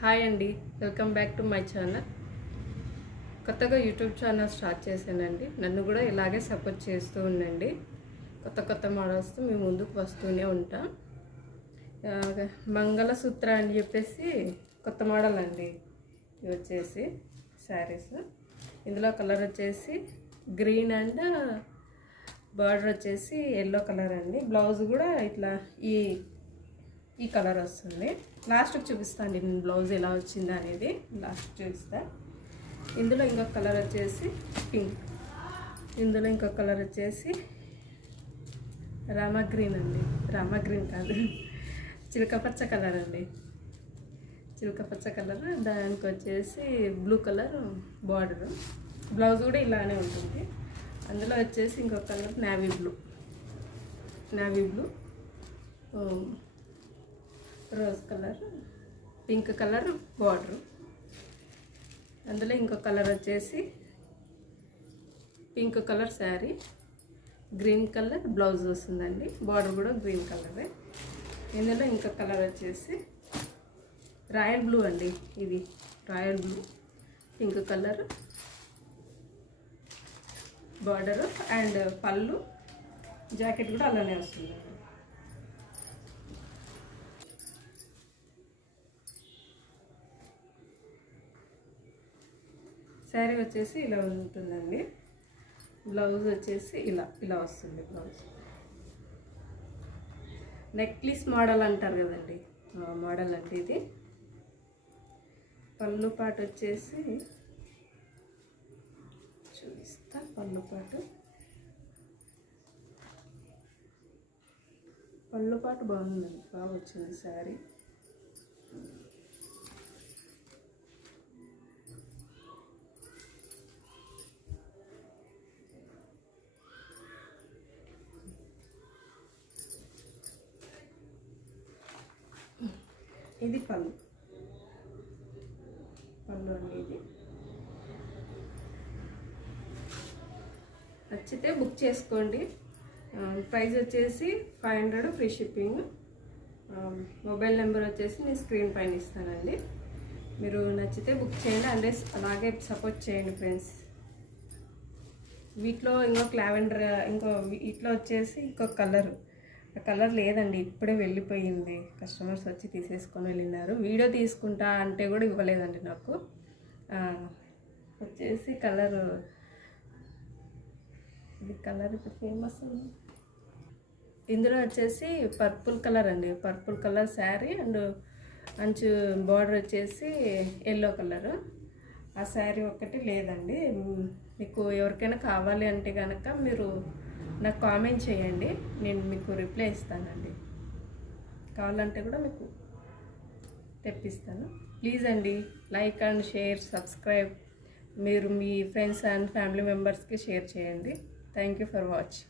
Hi అండి, welcome back to my channel. కొత్తగా YouTube channel start చేశానండి. నన్ను కూడా ఇలాగే సపోర్ట్ చేస్తూ ఉండండి. కొత్త కొత్త మోడల్స్తో మీ ముందుకు వస్తూనే ఉంటా. మంగళసూత్ర అని చెప్పేసి కొత్త మోడల్ అండి. ఇవి వచ్చేసి శారీస్. ఇందులో కలర్ వచ్చేసి గ్రీన్ అండ్ బార్డర్ వచ్చేసి ఎల్లో కలర్ అండి. బ్లౌజ్ కూడా ఇట్లా ఈ కలర్ వస్తుంది. లాస్ట్కి చూపిస్తాను నేను బ్లౌజ్ ఎలా వచ్చింది అనేది లాస్ట్ చూపిస్తా. ఇందులో ఇంకొక కలర్ వచ్చేసి పింక్. ఇందులో ఇంకొక కలర్ వచ్చేసి రామా గ్రీన్ అండి. రామా గ్రీన్ కాదు, చిలకపచ్చ కలర్ అండి. చిలకపచ్చ కలర్, దానికి వచ్చేసి బ్లూ కలర్ బార్డర్. బ్లౌజ్ కూడా ఇలానే ఉంటుంది. అందులో వచ్చేసి ఇంకొక colour navy blue, rose colour, pink colour border. అందులో ఇంకొక కలర్ వచ్చేసి pink colour sari, green colour blouse వస్తుందండి. బార్డర్ కూడా గ్రీన్ కలరే. ఇందులో ఇంకొక కలర్ వచ్చేసి రాయల్ బ్లూ అండి. ఇది royal blue, pink colour border and పళ్ళు, జాకెట్ కూడా అలానే వస్తుంది. శారీ వచ్చేసి ఇలా ఉంటుందండి. బ్లౌజ్ వచ్చేసి ఇలా వస్తుంది. బ్లౌజ్ నెక్లెస్ మోడల్ అంటారు కదండి, మోడల్ అంటే ఇది. పళ్ళు పాటు వచ్చేసి చూపిస్తా. పళ్ళు పాటు బాగుందండి, బాగా వచ్చింది శారీ. ఇది పళ్ళు అండి. ఇది నచ్చితే బుక్ చేసుకోండి. ప్రైస్ వచ్చేసి 500 ఫ్రీ షిప్పింగ్. మొబైల్ నెంబర్ వచ్చేసి నేను స్క్రీన్ పైన ఇస్తానండి. మీరు నచ్చితే బుక్ చేయండి. అంటే అలాగే సపోర్ట్ చేయండి ఫ్రెండ్స్. వీటిలో ఇంకొక లావెండర్, వీటిలో వచ్చేసి ఇంకొక కలర్ లేదండి, ఇప్పుడే వెళ్ళిపోయింది. కస్టమర్స్ వచ్చి తీసేసుకొని వెళ్ళినారు. వీడియో తీసుకుంటా అంటే కూడా ఇవ్వలేదండి నాకు. వచ్చేసి ఇది కలర్ ఇప్పుడు ఫేమస్. ఇందులో వచ్చేసి పర్పుల్ కలర్ అండి. పర్పుల్ కలర్ శారీ అండ్ అంచు బార్డర్ వచ్చేసి ఎల్లో కలర్. ఆ శారీ ఒక్కటి లేదండి. మీకు ఎవరికైనా కావాలి అంటే కనుక మీరు నాకు కామెంట్ చేయండి, నేను మీకు రిప్లై ఇస్తానండి. కావాలంటే కూడా మీకు తెప్పిస్తాను. ప్లీజ్ అండి, లైక్ అండ్ షేర్, సబ్స్క్రైబ్. మీరు మీ ఫ్రెండ్స్ అండ్ ఫ్యామిలీ మెంబర్స్కి షేర్ చేయండి. Thank you for watching.